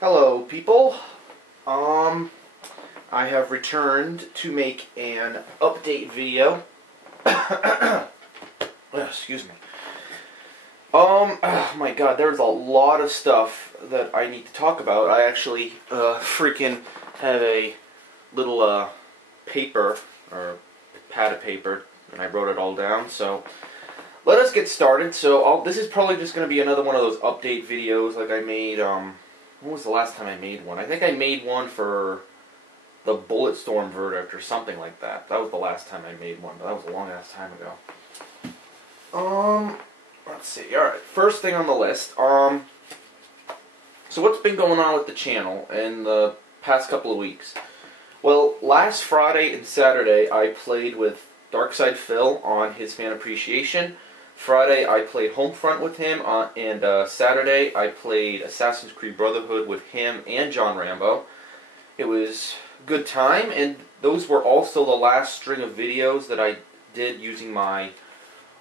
Hello, people. I have returned to make an update video. Excuse me. Oh my god, there's a lot of stuff that I need to talk about. I actually, freaking have a little, paper, or pad of paper, and I wrote it all down, so let us get started. So, this is probably just going to be another one of those update videos like I made, when was the last time I made one? I think I made one for the Bulletstorm verdict or something like that. That was the last time I made one, but that was a long ass time ago. Let's see. Alright, first thing on the list. So what's been going on with the channel in the past couple of weeks? Well, last Friday and Saturday I played with Darkside Phil on his fan appreciation. Friday I played Homefront with him, and Saturday I played Assassin's Creed Brotherhood with him and John Rambo. It was a good time, and those were also the last string of videos that I did using my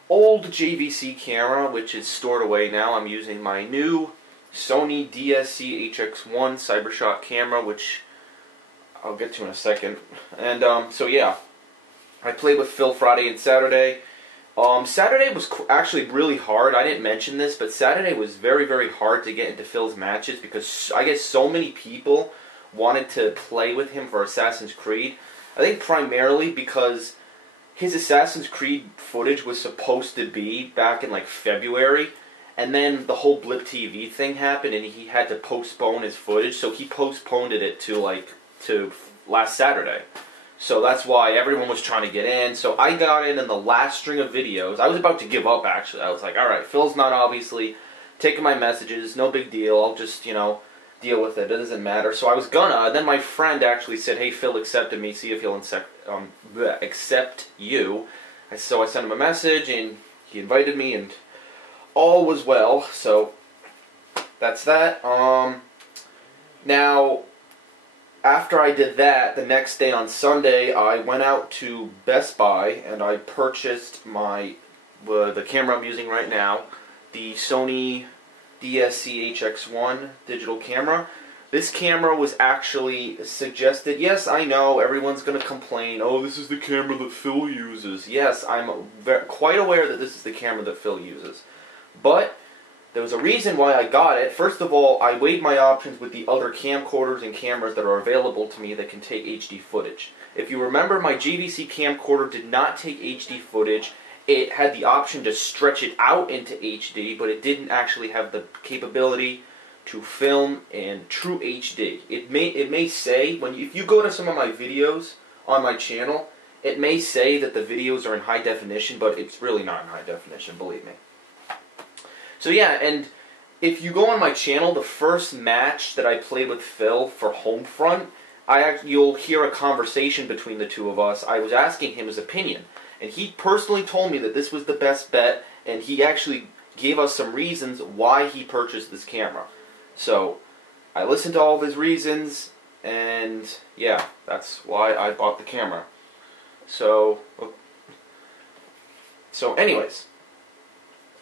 old JVC camera, which is stored away now. I'm using my new Sony DSC-HX1 Cybershot camera, which I'll get to in a second. And so yeah, I played with Phil Friday and Saturday. Saturday was actually really hard. I didn't mention this, but Saturday was very, very hard to get into Phil's matches because I guess so many people wanted to play with him for Assassin's Creed. I think primarily because his Assassin's Creed footage was supposed to be back in like February, and then the whole Blip TV thing happened and he had to postpone his footage, so he postponed it to last Saturday. So that's why everyone was trying to get in. So I got in the last string of videos. I was about to give up, actually. I was like, alright, Phil's not obviously taking my messages. No big deal. I'll just, deal with it. It doesn't matter. So I was gonna. Then my friend actually said, hey, Phil accepted me. See if he'll accept you. So I sent him a message, and he invited me, and all was well. So that's that. Now, after I did that, the next day on Sunday, I went out to Best Buy and I purchased the camera I'm using right now, the Sony DSC-HX1 digital camera. This camera was actually suggested. Yes, I know, everyone's going to complain, oh, this is the camera that Phil uses. Yes, I'm quite aware that this is the camera that Phil uses. But there was a reason why I got it. First of all, I weighed my options with the other camcorders and cameras that are available to me that can take HD footage. If you remember, my JVC camcorder did not take HD footage. It had the option to stretch it out into HD, but it didn't actually have the capability to film in true HD. It may say, if you go to some of my videos on my channel, it may say that the videos are in high definition, but it's really not in high definition, believe me. So yeah, and if you go on my channel, the first match that I played with Phil for Homefront, you'll hear a conversation between the two of us. I was asking him his opinion, and he personally told me that this was the best bet, and he actually gave us some reasons why he purchased this camera. So I listened to all of his reasons, and yeah, that's why I bought the camera. So anyways,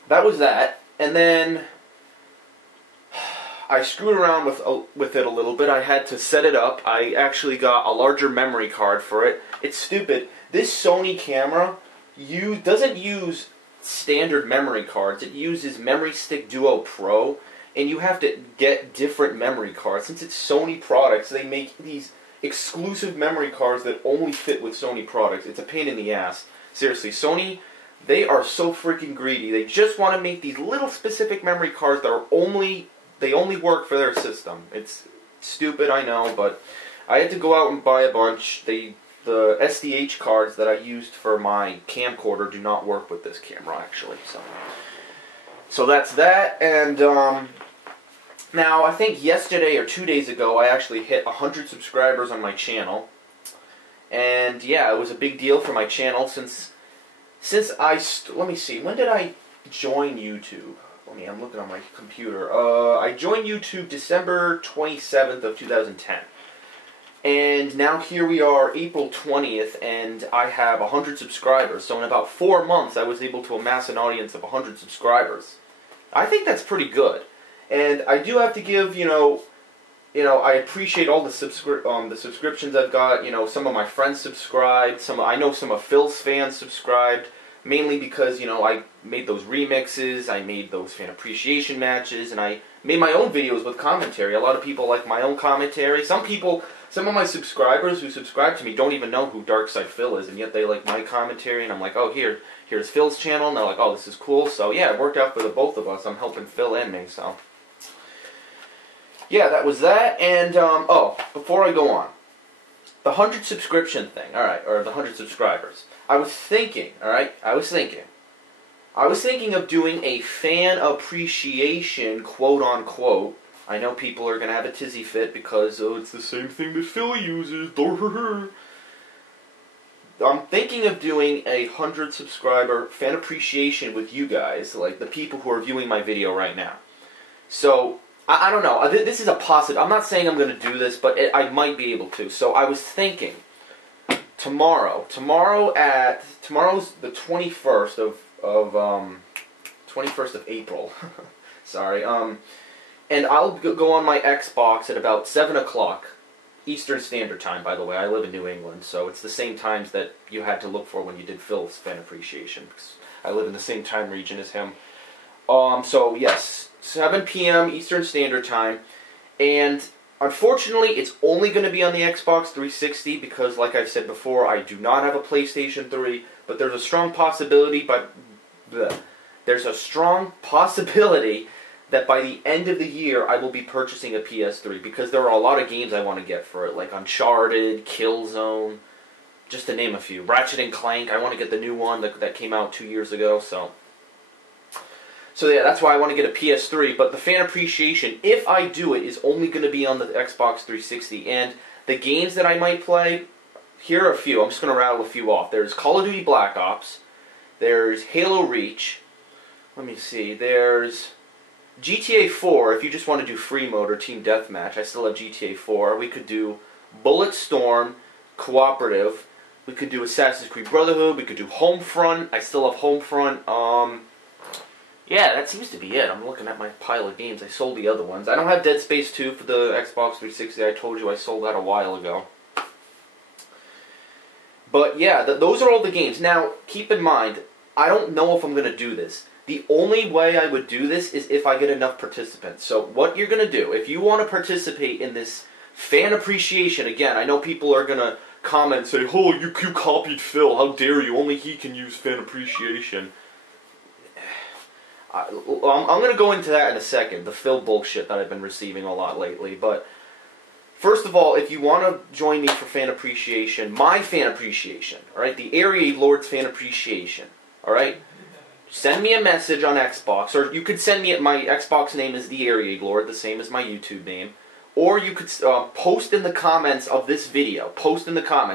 that was that. And then I screwed around with it a little bit. I had to set it up. I actually got a larger memory card for it. It's stupid. This Sony camera doesn't use standard memory cards. It uses Memory Stick Duo Pro, and you have to get different memory cards. Since it's Sony products, they make these exclusive memory cards that only fit with Sony products. It's a pain in the ass. Seriously, Sony, they are so freaking greedy. They just want to make these little specific memory cards that are only work for their system. It's stupid, I know, but I had to go out and buy a bunch. The SDH cards that I used for my camcorder do not work with this camera, actually. So that's that. And now I think yesterday or 2 days ago, I actually hit 100 subscribers on my channel. And yeah, it was a big deal for my channel since let me see, when did I join YouTube? I'm looking on my computer. I joined YouTube December 27th of 2010. And now here we are, April 20th, and I have 100 subscribers. So in about 4 months, I was able to amass an audience of 100 subscribers. I think that's pretty good. And I do have to give, I appreciate all the subscriptions I've got. Some of my friends subscribed. I know some of Phil's fans subscribed, mainly because I made those remixes, I made those fan appreciation matches, and I made my own videos with commentary. A lot of people like my own commentary. Some of my subscribers who subscribe to me don't even know who Darkside Phil is, and yet they like my commentary. And I'm like, oh, here's Phil's channel, and they're like, oh, this is cool. So yeah, it worked out for the both of us. I'm helping Phil and me, so. Yeah, that was that, and, before I go on, the 100 subscription thing, alright, or the 100 subscribers, I was thinking of doing a fan appreciation, quote-unquote. I know people are going to have a tizzy fit because, oh, it's the same thing that Phil uses, I'm thinking of doing a 100 subscriber fan appreciation with you guys, like the people who are viewing my video right now. So, I don't know. This is a positive. I'm not saying I'm going to do this, but I might be able to. So I was thinking tomorrow's the 21st of April. Sorry. And I'll go on my Xbox at about 7 o'clock Eastern Standard Time. By the way, I live in New England, so it's the same times that you had to look for when you did Phil's fan appreciation, because I live in the same time region as him. So yes, 7 p.m. Eastern Standard Time, and unfortunately it's only going to be on the Xbox 360 because, like I've said before, I do not have a PlayStation 3, but there's a strong possibility, that by the end of the year I will be purchasing a PS3, because there are a lot of games I want to get for it, like Uncharted, Killzone, just to name a few. Ratchet & Clank, I want to get the new one that came out 2 years ago, So yeah, that's why I want to get a PS3, but the fan appreciation, if I do it, is only going to be on the Xbox 360, and the games that I might play, here are a few. I'm just going to rattle a few off. There's Call of Duty Black Ops, there's Halo Reach, let me see, there's GTA 4, if you just want to do free mode or team deathmatch, I still have GTA 4. We could do Bulletstorm, Cooperative, we could do Assassin's Creed Brotherhood, we could do Homefront, I still have Homefront, yeah, that seems to be it. I'm looking at my pile of games. I sold the other ones. I don't have Dead Space 2 for the Xbox 360. I told you I sold that a while ago. But yeah, those are all the games. Now, keep in mind, I don't know if I'm going to do this. The only way I would do this is if I get enough participants. So what you're going to do, if you want to participate in this fan appreciation, again, I know people are going to comment and say, oh, you copied Phil. How dare you? Only he can use fan appreciation. I'm going to go into that in a second, the Phil bullshit that I've been receiving a lot lately, but first of all, if you want to join me for fan appreciation, my fan appreciation, alright, the TheAireaidLord's fan appreciation, alright, send me a message on Xbox, or you could send me, my Xbox name is TheAireaidLord, the same as my YouTube name, or you could post in the comments of this video,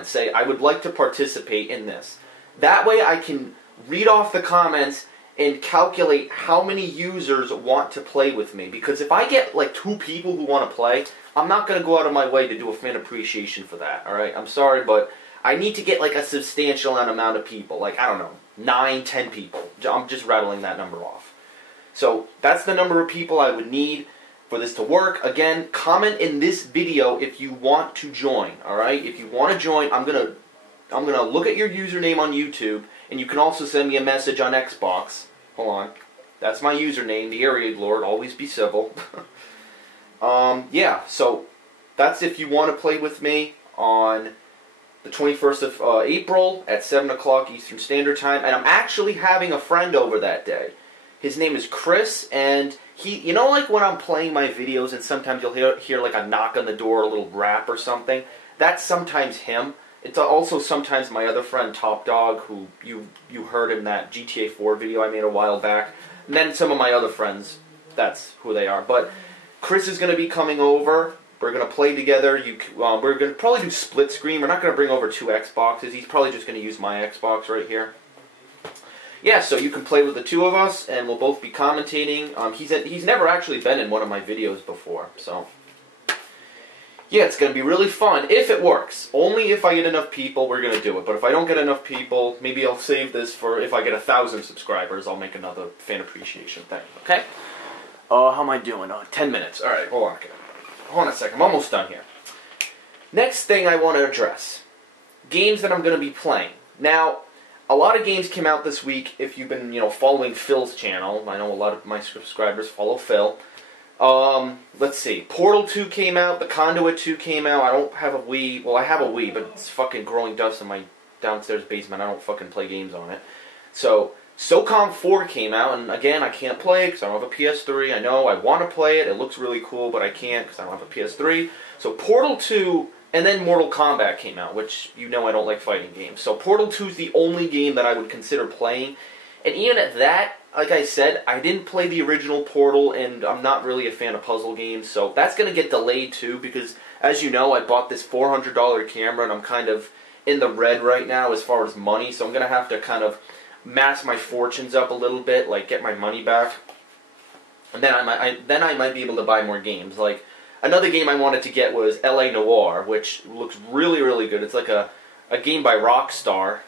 say, I would like to participate in this. That way I can read off the comments and calculate how many users want to play with me. Because if I get like 2 people who want to play, I'm not going to go out of my way to do a fan appreciation for that, alright? I'm sorry, but I need to get like a substantial amount of people. Like, I don't know, 9, 10 people. I'm just rattling that number off. So, that's the number of people I would need for this to work. Again, comment in this video if you want to join, alright? If you want to join, I'm going to look at your username on YouTube, and you can also send me a message on Xbox. Hold on. That's my username, TheAireaidLord. Always be civil. Yeah, so that's if you want to play with me on the 21st of April at 7 o'clock Eastern Standard Time. And I'm actually having a friend over that day. His name is Chris, and he, you know, like when I'm playing my videos and sometimes you'll hear like a knock on the door, a little rap or something? That's sometimes him. It's also sometimes my other friend, Top Dog, who you heard in that GTA 4 video I made a while back. And then some of my other friends, that's who they are. But Chris is going to be coming over. We're going to play together. We're going to probably do split screen. We're not going to bring over 2 Xboxes. He's probably just going to use my Xbox right here. Yeah, so you can play with the 2 of us, and we'll both be commentating. He's never actually been in one of my videos before, so yeah, it's going to be really fun, if it works. Only if I get enough people, we're going to do it. But if I don't get enough people, maybe I'll save this for if I get 1,000 subscribers, I'll make another fan appreciation thing, okay? How am I doing? 10 minutes. Alright, hold on. Okay. hold on a second, I'm almost done here. Next thing I want to address. Games that I'm going to be playing. Now, a lot of games came out this week. If you've been, following Phil's channel, I know a lot of my subscribers follow Phil. Let's see. Portal 2 came out. The Conduit 2 came out. I don't have a Wii. Well, I have a Wii, but it's fucking growing dust in my downstairs basement. I don't fucking play games on it. So, SOCOM 4 came out, and again, I can't play it because I don't have a PS3. I know I want to play it. It looks really cool, but I can't because I don't have a PS3. So, Portal 2... And then Mortal Kombat came out, which I don't like fighting games. So Portal 2 is the only game that I would consider playing. And even at that, like I said, I didn't play the original Portal, and I'm not really a fan of puzzle games. So that's going to get delayed too, because as you know, I bought this $400 camera, and I'm kind of in the red right now as far as money. So I'm going to have to kind of mass my fortunes up a little bit, like get my money back. And then I might be able to buy more games, like... Another game I wanted to get was L.A. Noire, which looks really, really good. It's like a game by Rockstar,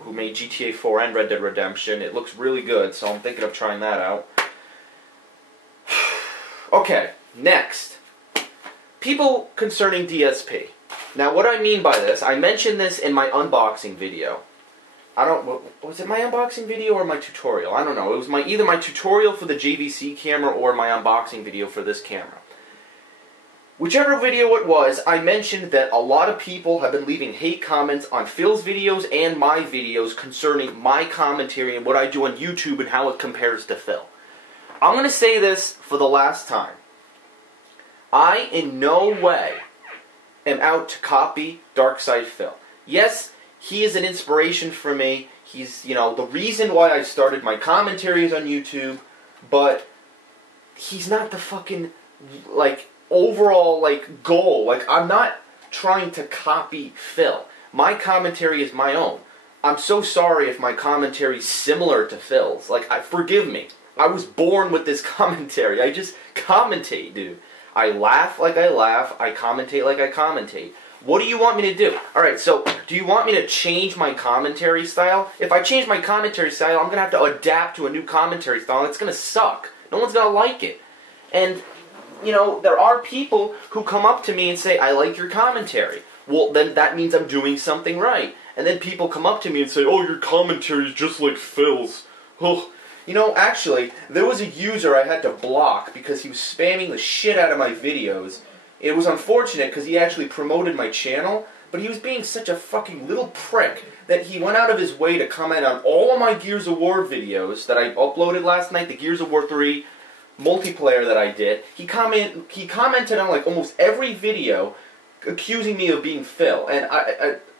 who made GTA 4 and Red Dead Redemption. It looks really good, so I'm thinking of trying that out. Okay, next. People concerning DSP. Now, what I mean by this, I mentioned this in my unboxing video. Was it my unboxing video or my tutorial? I don't know. It was either my tutorial for the JVC camera or my unboxing video for this camera. Whichever video it was, I mentioned that a lot of people have been leaving hate comments on Phil's videos and my videos concerning my commentary and what I do on YouTube and how it compares to Phil. I'm going to say this for the last time. I, in no way, am out to copy Darkside Phil. Yes, he is an inspiration for me. He's, the reason why I started my commentaries on YouTube, but he's not the fucking, overall, goal. I'm not trying to copy Phil. My commentary is my own. I'm so sorry if my commentary is similar to Phil's. Forgive me. I was born with this commentary. I just commentate, dude. I laugh like I laugh. I commentate like I commentate. What do you want me to do? Alright, so, do you want me to change my commentary style? If I change my commentary style, I'm going to have to adapt to a new commentary style, and it's going to suck. No one's going to like it. And... there are people who come up to me and say, I like your commentary. Well, then that means I'm doing something right. And then people come up to me and say, oh, your commentary is just like Phil's. Oh. Actually, there was a user I had to block because he was spamming the shit out of my videos. It was unfortunate because he actually promoted my channel, but he was being such a fucking little prick that he went out of his way to comment on all of my Gears of War videos that I uploaded last night, the Gears of War 3 multiplayer that I did. He commented on almost every video accusing me of being Phil, and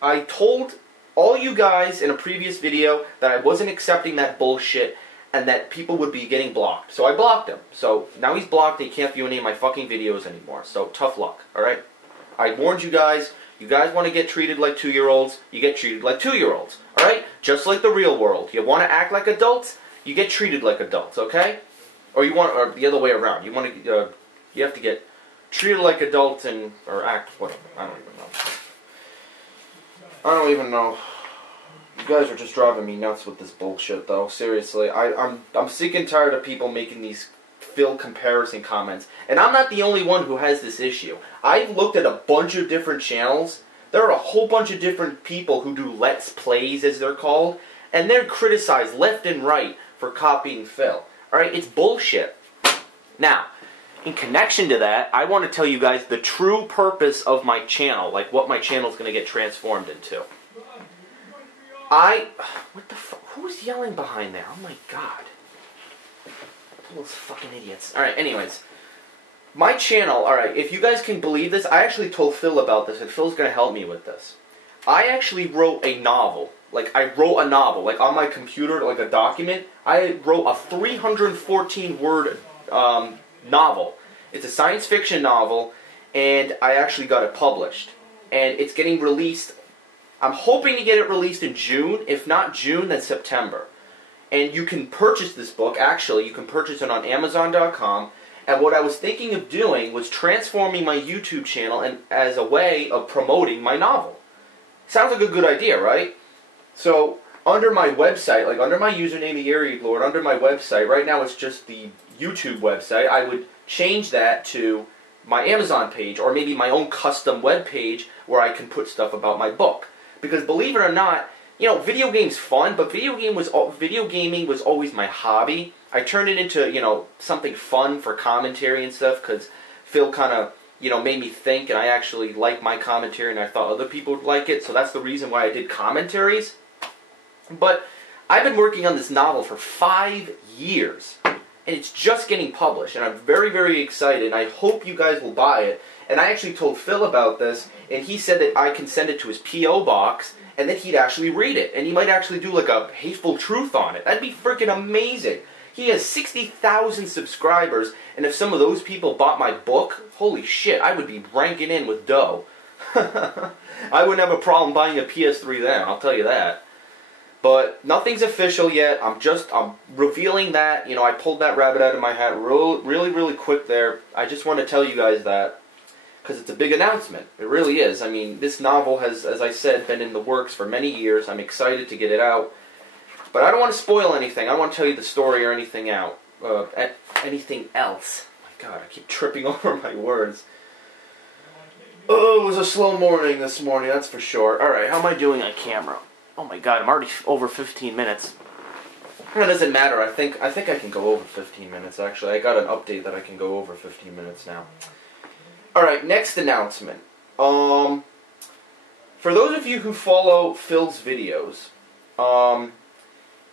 I told all you guys in a previous video that I wasn't accepting that bullshit and that people would be getting blocked. So I blocked him. So now he's blocked and he can't view any of my fucking videos anymore. So tough luck, alright? I warned you guys. You guys want to get treated like 2-year-olds, you get treated like 2-year-olds, alright? Just like the real world. You want to act like adults, you get treated like adults, okay? Or the other way around. You have to get treated like adults or act whatever. I don't even know. You guys are just driving me nuts with this bullshit, though. Seriously, I'm sick and tired of people making these Phil comparison comments, and I'm not the only one who has this issue. I've looked at a bunch of different channels. There are a whole bunch of different people who do Let's Plays, as they're called, and they're criticized left and right for copying Phil. Alright, it's bullshit. Now, in connection to that, I want to tell you guys the true purpose of my channel, what my channel is going to get transformed into. What the fuck? Who's yelling behind there? Oh my god. Those fucking idiots. Alright, anyways. My channel, alright, if you guys can believe this, I actually told Phil about this, and Phil's going to help me with this. I actually wrote a novel. I wrote a novel, on my computer, a document. I wrote a 314-word novel. It's a science fiction novel, and I actually got it published. And it's getting released. I'm hoping to get it released in June. If not June, then September. And you can purchase this book. Actually, you can purchase it on Amazon.com. And what I was thinking of doing was transforming my YouTube channel as a way of promoting my novel. Sounds like a good idea, right? So, under my website, under my username, TheAireaidLord, under my website, right now it's just the YouTube website, I would change that to my Amazon page, or maybe my own custom web page where I can put stuff about my book. Because believe it or not, you know, video game's fun, but video gaming was always my hobby. I turned it into, you know, something fun for commentary and stuff, because Phil kind of, you know, made me think, and I actually like my commentary, and I thought other people would like it, so that's the reason why I did commentaries. But I've been working on this novel for 5 years, and it's just getting published, and I'm very, very excited, and I hope you guys will buy it. And I actually told Phil about this, and he said that I can send it to his P.O. box, and that he'd actually read it, and he might actually do like a Hateful Truth on it. That'd be freaking amazing. He has 60,000 subscribers, and if some of those people bought my book, holy shit, I would be ranking in with dough. I wouldn't have a problem buying a PS3 then, I'll tell you that. But nothing's official yet. I'm revealing that. You know, I pulled that rabbit out of my hat really quick there. I just want to tell you guys that, because it's a big announcement. It really is. I mean, this novel has, as I said, been in the works for many years. I'm excited to get it out. But I don't want to spoil anything. I don't want to tell you the story or anything anything else. Oh my God, I keep tripping over my words. Oh, it was a slow morning this morning, that's for sure. Alright, how am I doing on camera? Oh my God, I'm already over 15 minutes. It doesn't matter. I think I can go over 15 minutes, actually. I got an update that I can go over 15 minutes now. Alright, next announcement. For those of you who follow Phil's videos,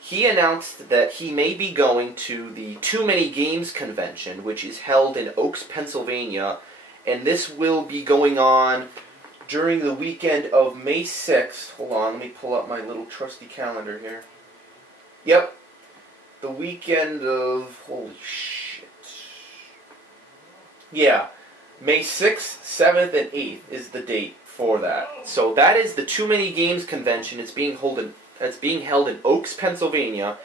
he announced that he may be going to the TooManyGames convention, which is held in Oaks, Pennsylvania, and this will be going on during the weekend of May 6th. Hold on, let me pull up my little trusty calendar here. Yep, the weekend of, holy shit. Yeah, May 6th, 7th, and 8th is the date for that. So that is the TooManyGames convention. It's being held in Oaks, Pennsylvania,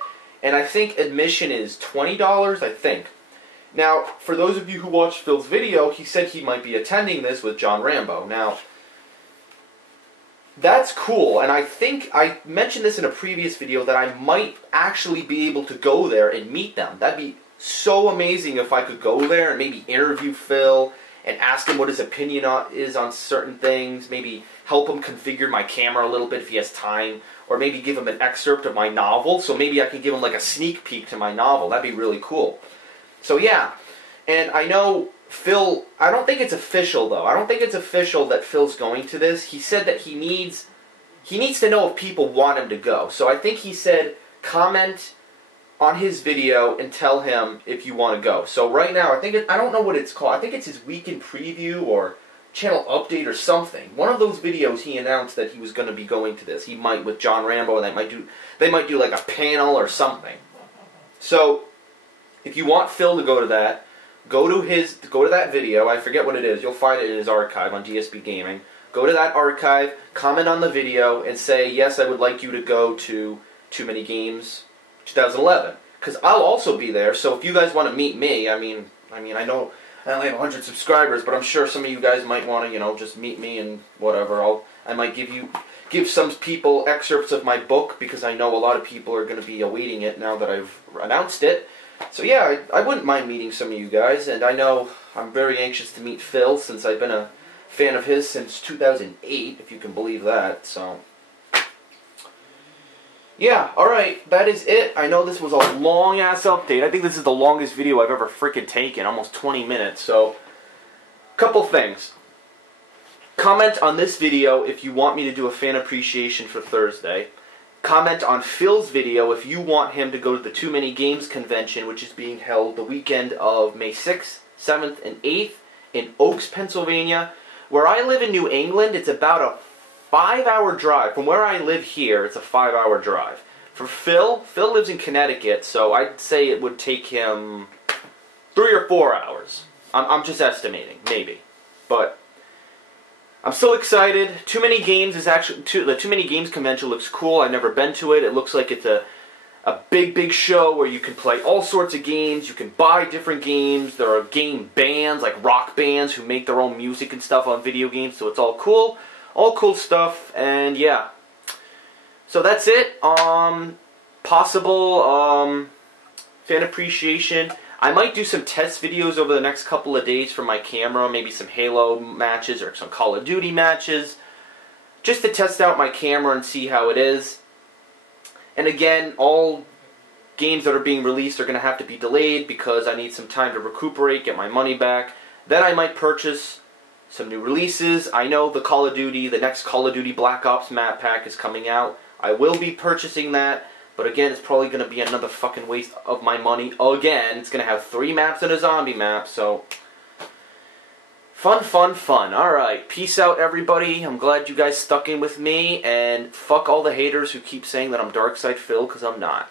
and I think admission is $20, I think. Now, for those of you who watched Phil's video, he said he might be attending this with John Rambo. Now, that's cool, and I think I mentioned this in a previous video that I might actually be able to go there and meet them. That'd be so amazing if I could go there and maybe interview Phil and ask him what his opinion is on certain things, maybe help him configure my camera a little bit if he has time, or maybe give him an excerpt of my novel, so maybe I can give him like a sneak peek to my novel. That'd be really cool. So yeah, and I know Phil, I don't think it's official though. I don't think it's official that Phil's going to this. He said that he needs to know if people want him to go. So I think he said comment on his video and tell him if you want to go. So right now, I don't know what it's called. I think it's his weekend preview or channel update or something. One of those videos he announced that he was going to be going to this. He might with John Rambo, and they might do like a panel or something. So if you want Phil to go to that, go to that video. I forget what it is. You'll find it in his archive on DSB Gaming. Go to that archive, comment on the video, and say, yes, I would like you to go to TooManyGames 2011. Because I'll also be there, so if you guys want to meet me, I mean, I know I only have 100 subscribers, but I'm sure some of you guys might want to, you know, just meet me and whatever. I might give some people excerpts of my book, because I know a lot of people are going to be awaiting it now that I've announced it. So yeah, I wouldn't mind meeting some of you guys, and I know I'm very anxious to meet Phil, since I've been a fan of his since 2008, if you can believe that, so yeah, alright, that is it. I know this was a long-ass update. I think this is the longest video I've ever freaking taken, almost 20 minutes, so couple things. Comment on this video if you want me to do a fan appreciation for Thursday. Comment on Phil's video if you want him to go to the TooManyGames convention, which is being held the weekend of May 6th, 7th, and 8th in Oaks, Pennsylvania. Where I live in New England, it's about a 5-hour drive. From where I live here, it's a 5-hour drive. For Phil lives in Connecticut, so I'd say it would take him 3 or 4 hours. I'm just estimating, maybe. But I'm still excited. TooManyGames is actually, the TooManyGames convention looks cool. I've never been to it. It looks like it's a big show where you can play all sorts of games. You can buy different games. There are game bands, like rock bands, who make their own music and stuff on video games. So it's all cool. All cool stuff. And yeah. So that's it. Possible fan appreciation. I might do some test videos over the next couple of days for my camera, maybe some Halo matches or some Call of Duty matches, just to test out my camera and see how it is. And again, all games that are being released are going to have to be delayed because I need some time to recuperate, get my money back. Then I might purchase some new releases. I know the next Call of Duty Black Ops map pack is coming out. I will be purchasing that, but again, it's probably going to be another fucking waste of my money. Again, it's going to have 3 maps and a zombie map, so fun, fun, fun. Alright, peace out everybody. I'm glad you guys stuck in with me, and fuck all the haters who keep saying that I'm Dark Side Phil, because I'm not.